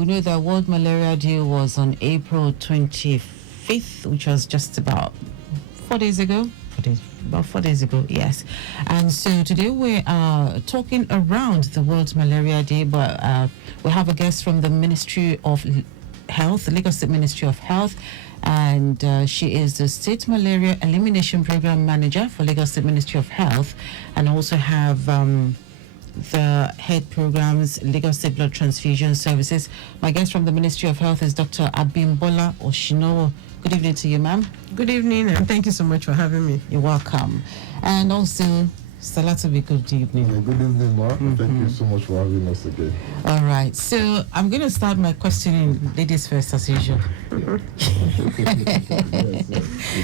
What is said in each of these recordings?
we know that World Malaria Day was on April 25th, which was just about 4 days ago. About 4 days ago, yes. And so today we are talking around the World Malaria Day, but we have a guest from the Ministry of Health, the Lagos State Ministry of Health, and she is the State Malaria Elimination Program Manager for Lagos State Ministry of Health, and also have the head programs, Lagos State Blood Transfusion Services. My guest from the Ministry of Health is Dr. Abimbola Osinowo. Good evening to you, ma'am. Good evening, and thank you so much for having me. You're welcome. And also, Olatubi, good evening. Good evening, Ma. Thank you so much for having us again. All right, so I'm going to start my questioning, ladies first, as usual.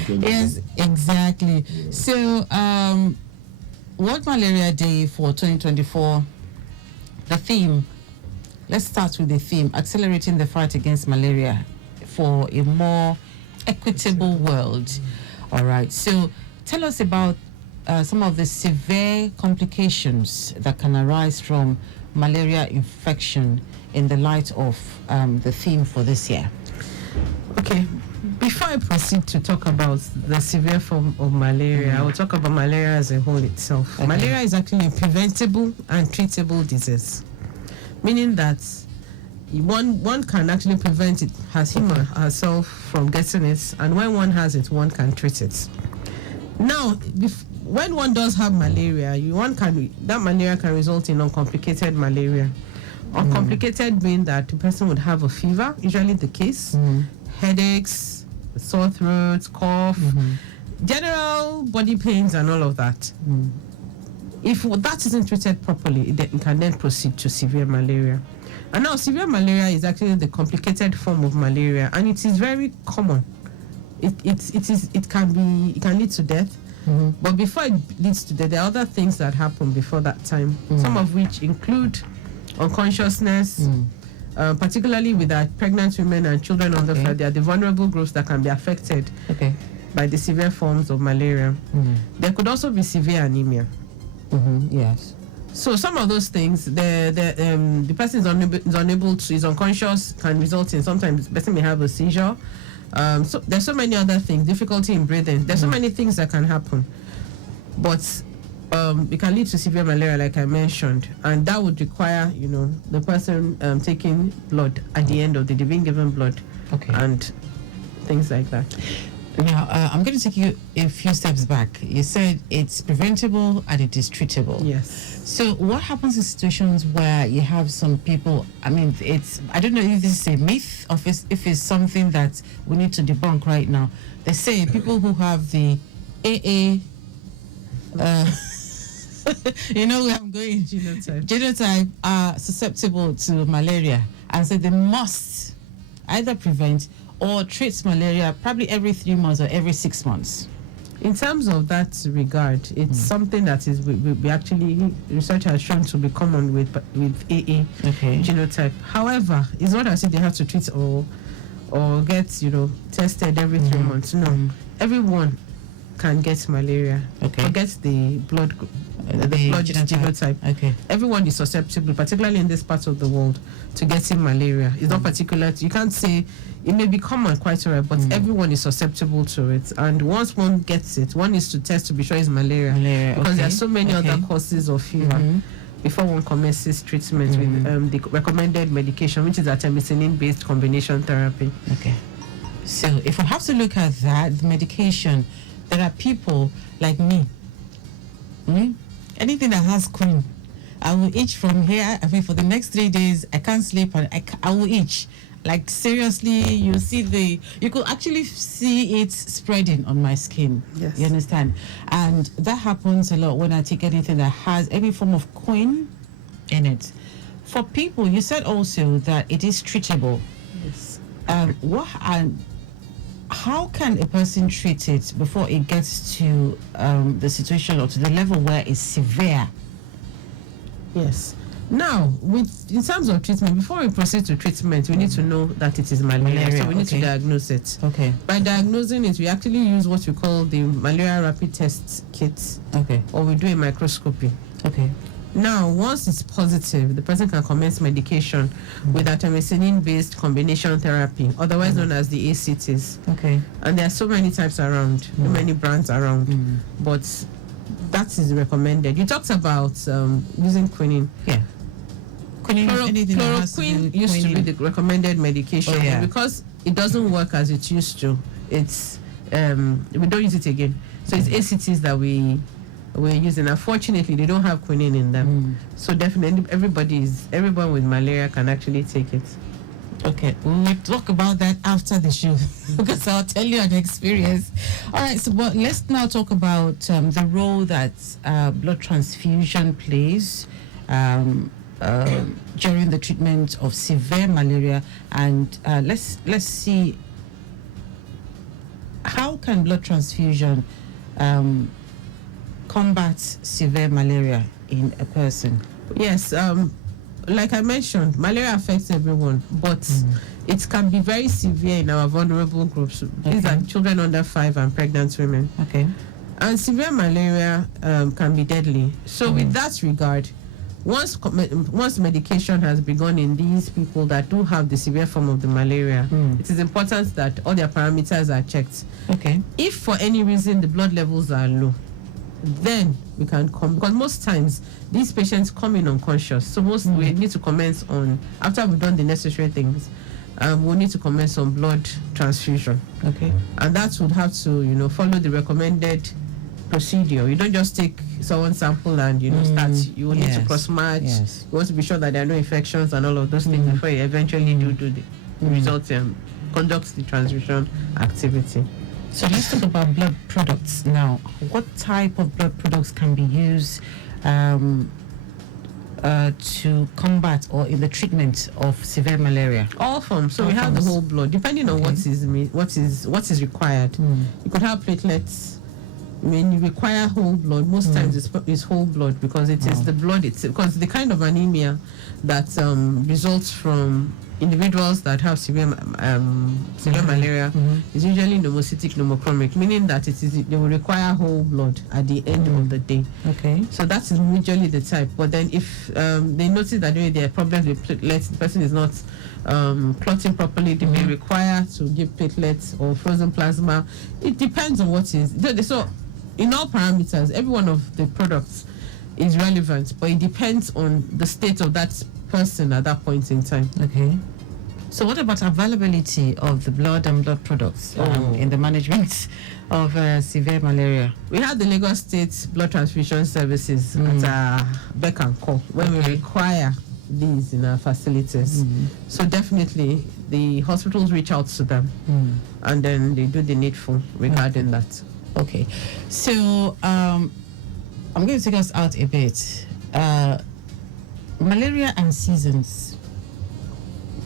Yes, exactly. So, World Malaria Day for 2024, the theme, let's start with the theme, accelerating the fight against malaria for a more equitable world. All right, so tell us about some of the severe complications that can arise from malaria infection in the light of the theme for this year. Okay, before I proceed to talk about the severe form of malaria, I will talk about malaria as a whole itself. Okay. Malaria is actually a preventable and treatable disease, meaning that one can actually prevent it, him or herself, from getting it, and when one has it, one can treat it. Now, when one does have malaria, that malaria can result in uncomplicated malaria. Uncomplicated being that the person would have a fever, usually the case, headaches, sore throats, cough, general body pains, and all of that. If that isn't treated properly, it can then proceed to severe malaria. And now, severe malaria is actually the complicated form of malaria, and it is very common. It can lead to death. But before it leads to death, there are other things that happen before that time. Some of which include unconsciousness, particularly with our pregnant women and children under 5. They are the vulnerable groups that can be affected by the severe forms of malaria. There could also be severe anemia. Yes. So some of those things, the person is unconscious, can result in, sometimes the person may have a seizure. So there's so many other things, difficulty in breathing. There's so many things that can happen, but it can lead to severe malaria, like I mentioned, and that would require, the person taking blood at the end of the day, being given blood, and things like that. Now, I'm going to take you a few steps back. You said it's preventable and it is treatable. Yes. So what happens in situations where you have some people, I don't know if this is a myth or if it's something that we need to debunk right now. They say people who have the AA, where I'm going, genotype are susceptible to malaria, and so they must either prevent or treats malaria probably every 3 months or every 6 months. In terms of that regard, it's something that is we actually, research has shown to be common with AA genotype. However, it's not as if they have to treat or get tested every 3 months. No, everyone can get malaria. Forget the blood genotype. Everyone is susceptible, particularly in this part of the world, to getting malaria. It's not particular. You can't say it may be common, quite alright, but everyone is susceptible to it. And once one gets it, one needs to test to be sure it's malaria. Because there are so many other causes of fever before one commences treatment with the recommended medication, which is artemisinin-based combination therapy. So if we have to look at that, the medication, there are people like me. Anything that has queen, I will itch from here. For the next 3 days, I can't sleep and I will itch. Like, seriously, you could actually see it spreading on my skin. Yes. You understand? And that happens a lot when I take anything that has any form of queen in it. For people, you said also that it is treatable. Yes. How can a person treat it before it gets to the situation or to the level where it's severe? Yes. Now, in terms of treatment, before we proceed to treatment, we need to know that it is malaria. So we need to diagnose it. By diagnosing it, we actually use what we call the malaria rapid test kit. Or we do a microscopy. Now, once it's positive, the person can commence medication with artemisinin-based combination therapy, otherwise known as the ACTs. Okay. And there are so many types around, so many brands around, but that is recommended. You talked about using quinine. Yeah. Quinine, anything that has to do Chloroquine with used to be quinine. the recommended medication, Oh, yeah. but because it doesn't work as it used to, it's we don't use it again. So it's ACTs that we're using. Unfortunately, they don't have quinine in them. So definitely, everyone with malaria can actually take it. Okay, we'll talk about that after the show because I'll tell you an experience. All right, so but let's now talk about the role that blood transfusion plays during the treatment of severe malaria, and let's see how can blood transfusion combat severe malaria in a person. Yes, like I mentioned, malaria affects everyone, but it can be very severe in our vulnerable groups. These are children under 5 and pregnant women. Okay. And severe malaria can be deadly. So with that regard, once medication has begun in these people that do have the severe form of the malaria, it is important that all their parameters are checked. Okay. If for any reason the blood levels are low, then we can come, because most times these patients come in unconscious. So we need to commence on, after we've done the necessary things, we'll need to commence on blood transfusion. Okay. And that would have to, follow the recommended procedure. You don't just take someone's sample and start. You will need to cross match. Yes. You want to be sure that there are no infections and all of those things before you eventually do the results and conduct the transfusion activity. So let's talk about blood products now. What type of blood products can be used to combat or in the treatment of severe malaria? All forms. So All we have the forms. whole blood, depending on what is required. You could have platelets. When you require whole blood, most times it's whole blood because it is the blood itself. Because the kind of anemia that results from individuals that have severe malaria is usually pneumocytic pneumochromic, meaning that they will require whole blood at the end of the day. Okay. So that is usually the type. But then if they notice that there are problems with platelets, the person is not clotting properly, they may require to give platelets or frozen plasma. It depends on what is. So in all parameters, every one of the products is relevant, but it depends on the state of that person at that point in time. Okay. So what about availability of the blood and blood products in the management of severe malaria? We have the Lagos State Blood Transfusion Services at our beck and call when we require these in our facilities. So definitely the hospitals reach out to them and then they do the needful regarding that. Okay. So I'm going to take us out a bit. Malaria and seasons.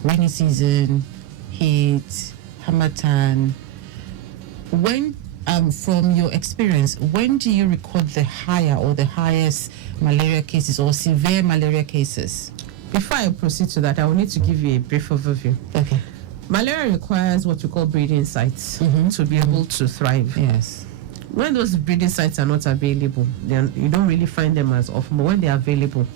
Rainy season, heat, harmattan. When, from your experience, when do you record the higher or the highest malaria cases or severe malaria cases? Before I proceed to that, I will need to give you a brief overview. Okay. Malaria requires what we call breeding sites to be able to thrive. Yes. When those breeding sites are not available, then you don't really find them as often. But when they are available,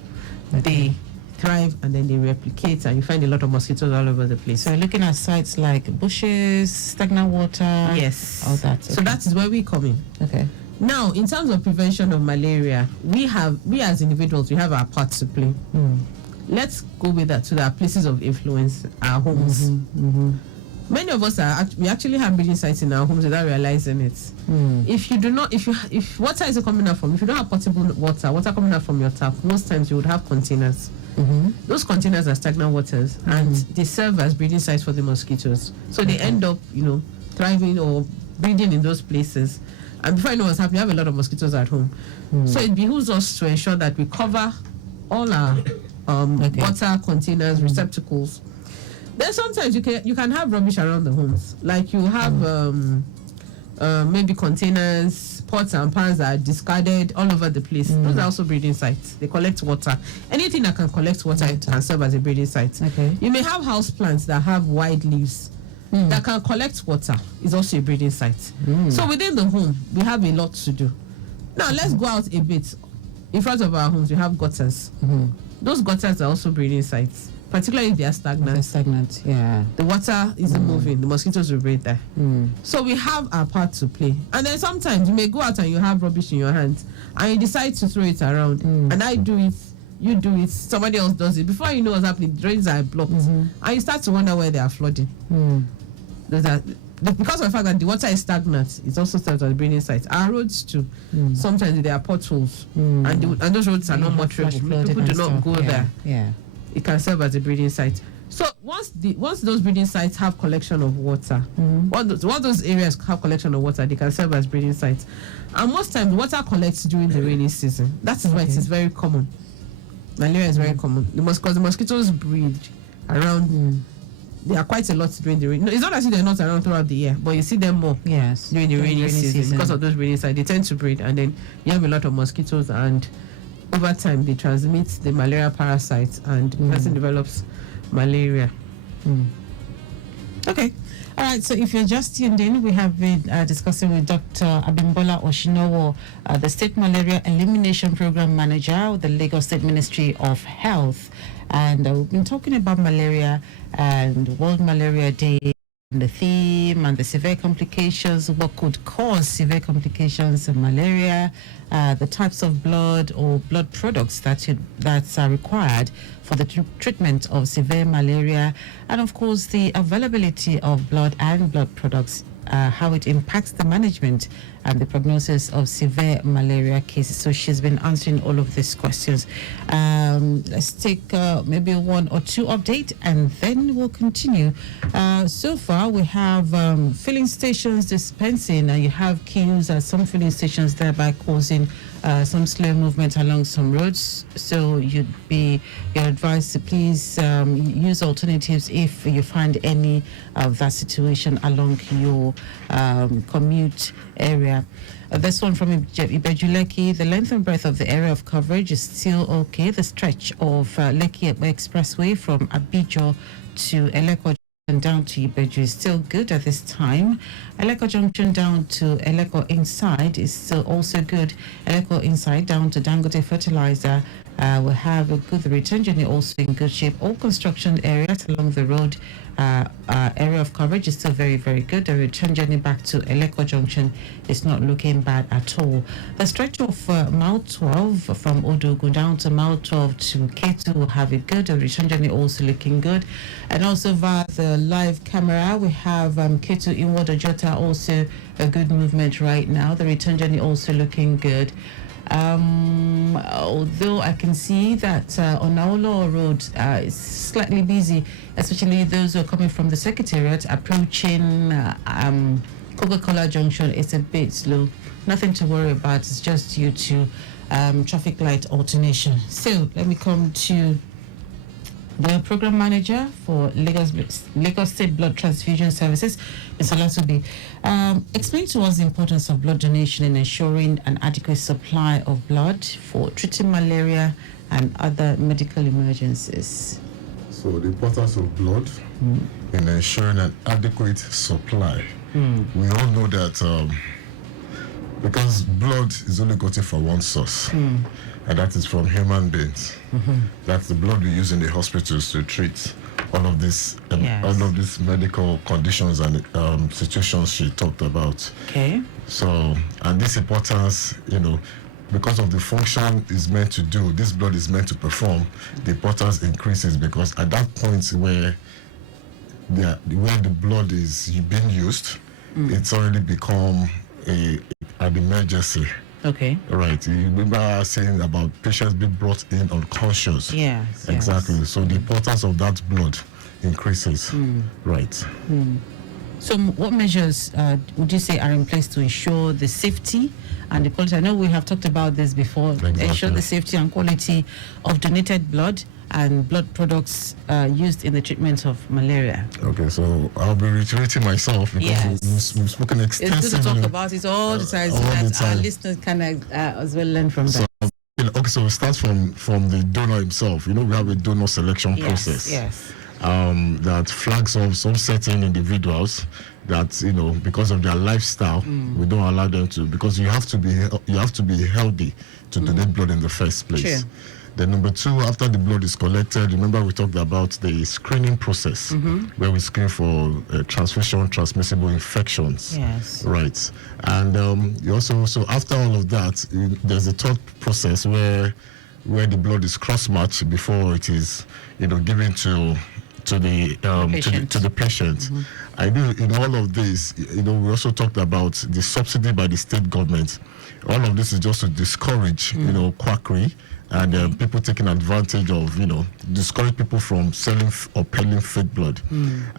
they thrive and then they replicate, and you find a lot of mosquitoes all over the place. So you're looking at sites like bushes, stagnant water. Yes. All that. So that is where we come in. Okay. Now, in terms of prevention of malaria, we as individuals, we have our part to play. Let's go with that to our places of influence, our homes. Many of us we actually have breeding sites in our homes without realizing it. If you do not, if water is coming out from, if you don't have potable water coming out from your tap, most times you would have containers. Those containers are stagnant waters, and they serve as breeding sites for the mosquitoes. So they end up, thriving or breeding in those places. And before you know what's happening, you have a lot of mosquitoes at home. So it behooves us to ensure that we cover all our water containers, receptacles. Then sometimes you can have rubbish around the homes, like you have maybe containers, pots and pans that are discarded all over the place. Those are also breeding sites. They collect water. Anything that can collect water can serve as a breeding site. Okay. You may have house plants that have wide leaves that can collect water. Is also a breeding site. So within the home, we have a lot to do. Now let's go out a bit. in front of our homes, we have gutters. Those gutters are also breeding sites, particularly if they are stagnant. They're stagnant, yeah. The water isn't moving, the mosquitoes will breed there. So we have our part to play. And then sometimes you may go out and you have rubbish in your hands and you decide to throw it around. And I do it, you do it, somebody else does it. Before you know what's happening, the drains are blocked. And you start to wonder where they are flooding. Because of the fact that the water is stagnant, it's also served as breeding sites. Our roads too, sometimes there are potholes, and those roads are not motorable. People do not go there. Yeah, it can serve as a breeding site. So once those breeding sites have collection of water, once those areas have collection of water, they can serve as breeding sites. And most times, water collects during the rainy season. That is why it is very common. Malaria is very common. Because the mosquitoes breed around. There are quite a lot during the rain. No, it's not as if they're not around throughout the year, but you see them more during the rainy season because of those breeding sites. They tend to breed, and then you have a lot of mosquitoes, and over time they transmit the malaria parasites, and the person develops malaria. Okay. All right, so if you're just tuned in, we have been discussing with Dr. Abimbola Osinowo, the State Malaria Elimination Program Manager with the Lagos State Ministry of Health. And we've been talking about malaria and World Malaria Day, and the theme and the severe complications, what could cause severe complications of malaria, the types of blood or blood products that are required for the treatment of severe malaria, and of course the availability of blood and blood products, how it impacts the management and the prognosis of severe malaria cases. So she's been answering all of these questions. Let's take maybe one or two updates, and then we'll continue. So far, we have filling stations dispensing, and you have queues at some filling stations, thereby causing some slow movement along some roads. So you're advised to please use alternatives if you find any of that situation along your commute area. This one from Ibejuleki, the length and breadth of the area of coverage is still okay. The stretch of Lekki Expressway from Abijo to Eleko and down to Ibeju is still good at this time. Eleko Junction down to Eleko Inside is still also good. Eleko Inside down to Dangote Fertilizer will have a good return journey, also in good shape. All construction areas along the road area of coverage is still very, very good. The return journey back to Eleko Junction is not looking bad at all. The stretch of Mile 12 from Odogun down to Mile 12 to Ketu will have it good. The return journey also looking good. And also via the live camera, we have Ketu Inward Ojota, also a good movement right now. The return journey also looking good. Although I can see that on Naolo Road it's slightly busy, especially those who are coming from the Secretariat approaching Coca-Cola Junction. It's a bit slow. Nothing to worry about. It's just due to traffic light alternation. So let me come to the program manager for Lagos State Blood Transfusion Services, Mr. Olatubi. Explain to us the importance of blood donation in ensuring an adequate supply of blood for treating malaria and other medical emergencies. So the importance of blood in ensuring an adequate supply. We all know that because blood is only gotten from one source, and that is from human beings. That's the blood we use in the hospitals to treat all of this, all of these medical conditions and situations she talked about. Okay. So, and this importance, because of the function is meant to do, this blood is meant to perform, the importance increases, because at that point where the blood is being used, it's already become an emergency. Okay. Right. You remember saying about patients being brought in unconscious. Yes. Exactly. Yes. So the importance of that blood increases. Right. So what measures would you say are in place to ensure the safety and the quality? I know we have talked about this before. Exactly. Ensure the safety and quality of donated blood and blood products used in the treatment of malaria. Okay, so I'll be reiterating myself because we've spoken extensively. It's good to talk about it all the time so that our listeners can as well learn from that. Okay, so we start from the donor himself. We have a donor selection process. Yes. that flags off some certain individuals that, you know, because of their lifestyle, we don't allow them to, because you have to be healthy to donate blood in the first place. Sure. Then number two, after the blood is collected, remember we talked about the screening process where we screen for transfusion transmissible infections. Yes. Right. And you also, so after all of that, there's a third process where the blood is cross-matched before it is, you know, given to the patient. I do, in all of this, you know, we also talked about the subsidy by the state government. All of this is just to discourage, you know, quackery and people taking advantage of, you know, discourage people from selling or peddling fake blood.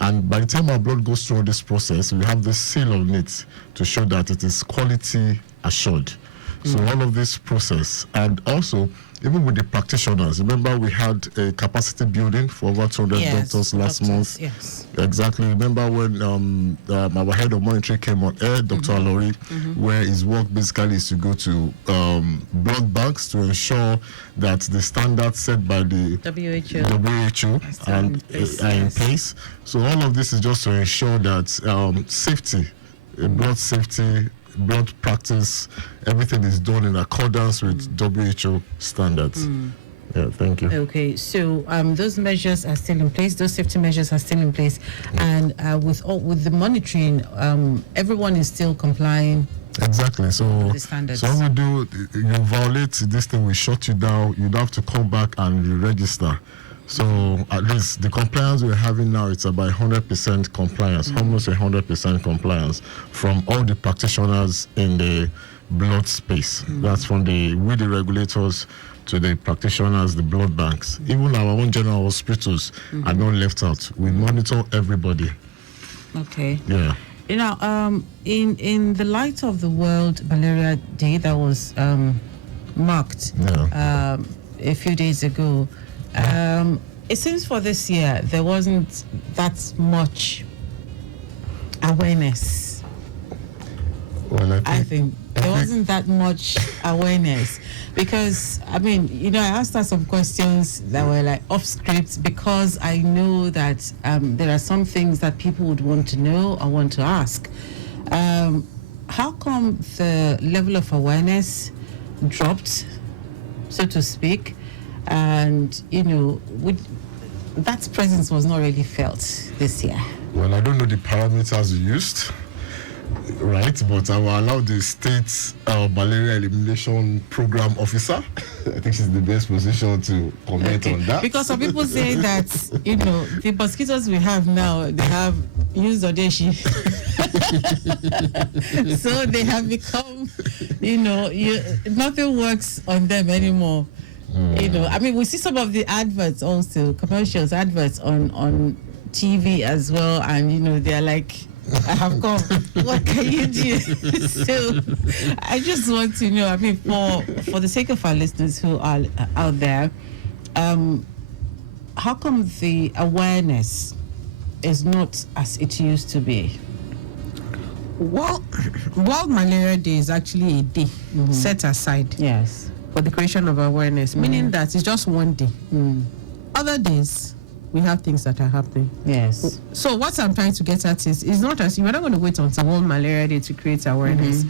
And by the time our blood goes through this process, we have the seal on it to show that it is quality assured. So all of this process, and also even with the practitioners, remember we had a capacity building for over 200 doctors last month. Yes. Exactly. Remember when our head of monitoring came on air, Dr. Alori, where his work basically is to go to blood banks to ensure that the standards set by the WHO are in place. So all of this is just to ensure that safety, blood safety, blood practice, everything is done in accordance with WHO standards. Yeah, thank you. Okay, so those measures are still in place. Those safety measures are still in place, and with the monitoring, everyone is still complying. Exactly. So, the standards. So what we do, you violate this thing, we shut you down. You'd have to come back and re-register. So at least the compliance we're having now, it's about 100% compliance, almost 100% compliance from all the practitioners in the blood space. That's from the regulators to the practitioners, the blood banks. Even our own general hospitals are not left out. We monitor everybody. Okay. Yeah. You know, in the light of the World Malaria Day that was marked a few days ago, it seems for this year there wasn't that much awareness. Well, I think there wasn't that much awareness because, I mean, you know, I asked her some questions that were like off script because I know that there are some things that people would want to know or want to ask. How come the level of awareness dropped, so to speak? And, you know, that presence was not really felt this year. Well, I don't know the parameters used, right? But I will allow the state malaria elimination program officer. I think she's the best position to comment on that. Because some people say that, you know, the mosquitoes we have now, they have used Odeshi. So they have become, you know, nothing works on them anymore. You know, I mean, we see some of the adverts also, commercials, adverts on TV as well, and you know, they're like, I have come, what can you do? So I just want to know, I mean, for the sake of our listeners who are out there, how come the awareness is not as it used to be? Well, World Malaria Day is actually a day set aside. Yes. For the creation of awareness, meaning that it's just one day. Other days, we have things that are happening. Yes. So what I'm trying to get at is, it's not as, we're not going to wait until World Malaria Day to create awareness.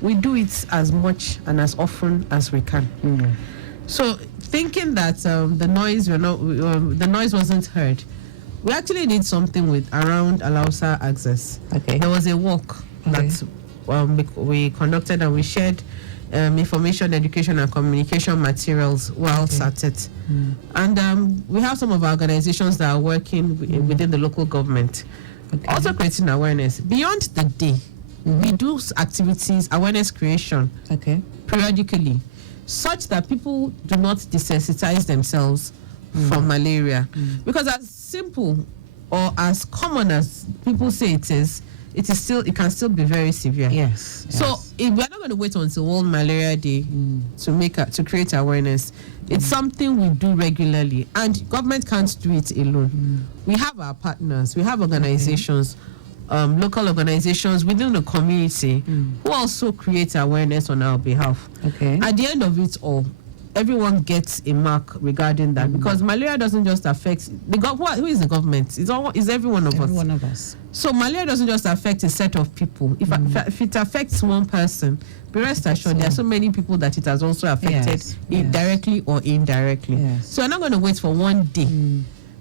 We do it as much and as often as we can. So thinking that the noise wasn't heard, we actually did something with around Alausa access. Okay. There was a walk that we conducted, and we shared information, education, and communication materials whilst at it. And we have some of our organizations that are working within the local government, also creating awareness. Beyond the day, we do activities, awareness creation, periodically, such that people do not desensitize themselves from malaria. Because as simple or as common as people say it can still be very severe. Yes. So if we're not going to wait until World Malaria Day to create awareness, it's something we do regularly, and government can't do it alone. We have our partners, we have organizations, local organizations within the community who also create awareness on our behalf. At the end of it all, everyone gets a mark regarding that, because malaria doesn't just affect who is the government? It's every one of us. Every one of us. So malaria doesn't just affect a set of people. If it affects one person, be rest assured there are so many people that it has also affected, directly or indirectly. Yes. So we're not going to wait for one day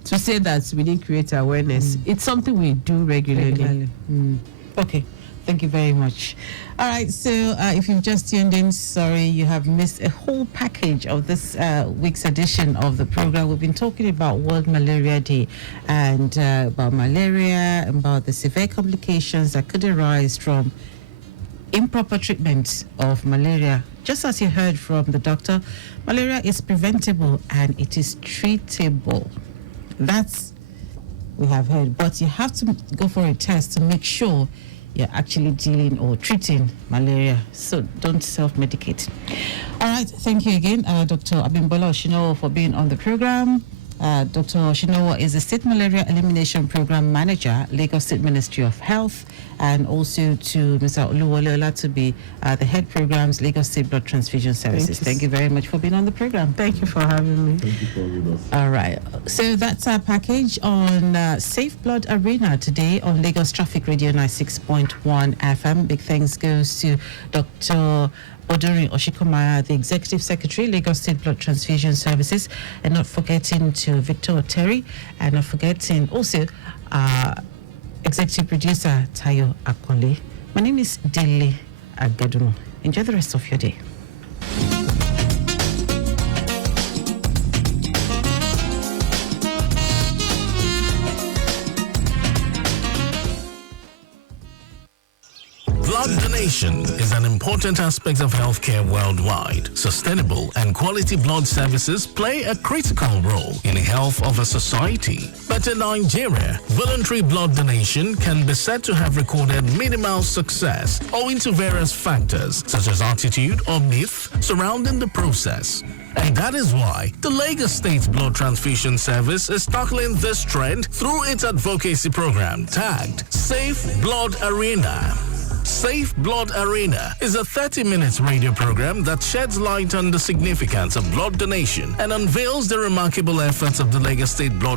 to say that we didn't create awareness. It's something we do regularly. Okay. Thank you very much. All right, so if you've just tuned in, sorry, you have missed a whole package of this week's edition of the program. We've been talking about World Malaria Day and about malaria, about the severe complications that could arise from improper treatment of malaria. Just as you heard from the doctor, malaria is preventable and it is treatable. That's we have heard, but you have to go for a test to make sure you're actually dealing or treating malaria. So don't self-medicate. All right, thank you again, Dr. Abimbola Osinowo, for being on the program. Dr. Osinowo is the State Malaria Elimination Program Manager, Lagos State Ministry of Health, and also to Mr. Oluwole Olatubi, the Head Programs, Lagos State Blood Transfusion Services. Thank you very much for being on the program. Thank you for having me. Thank you for having us. All right, so that's our package on Safe Blood Arena today on Lagos Traffic Radio 96.1 FM. Big thanks goes to Dr. Odori Oshikomaya, the Executive Secretary, Lagos State Blood Transfusion Services, and not forgetting to Victor Terry, and not forgetting also Executive Producer Tayo Akole. My name is Dele Agadumo. Enjoy the rest of your day. Blood donation is an important aspect of healthcare worldwide. Sustainable and quality blood services play a critical role in the health of a society. But in Nigeria, voluntary blood donation can be said to have recorded minimal success owing to various factors such as attitude or myth surrounding the process. And that is why the Lagos State Blood Transfusion Service is tackling this trend through its advocacy program tagged Safe Blood Arena. Safe Blood Arena is a 30-minute radio program that sheds light on the significance of blood donation and unveils the remarkable efforts of the Lagos State Blood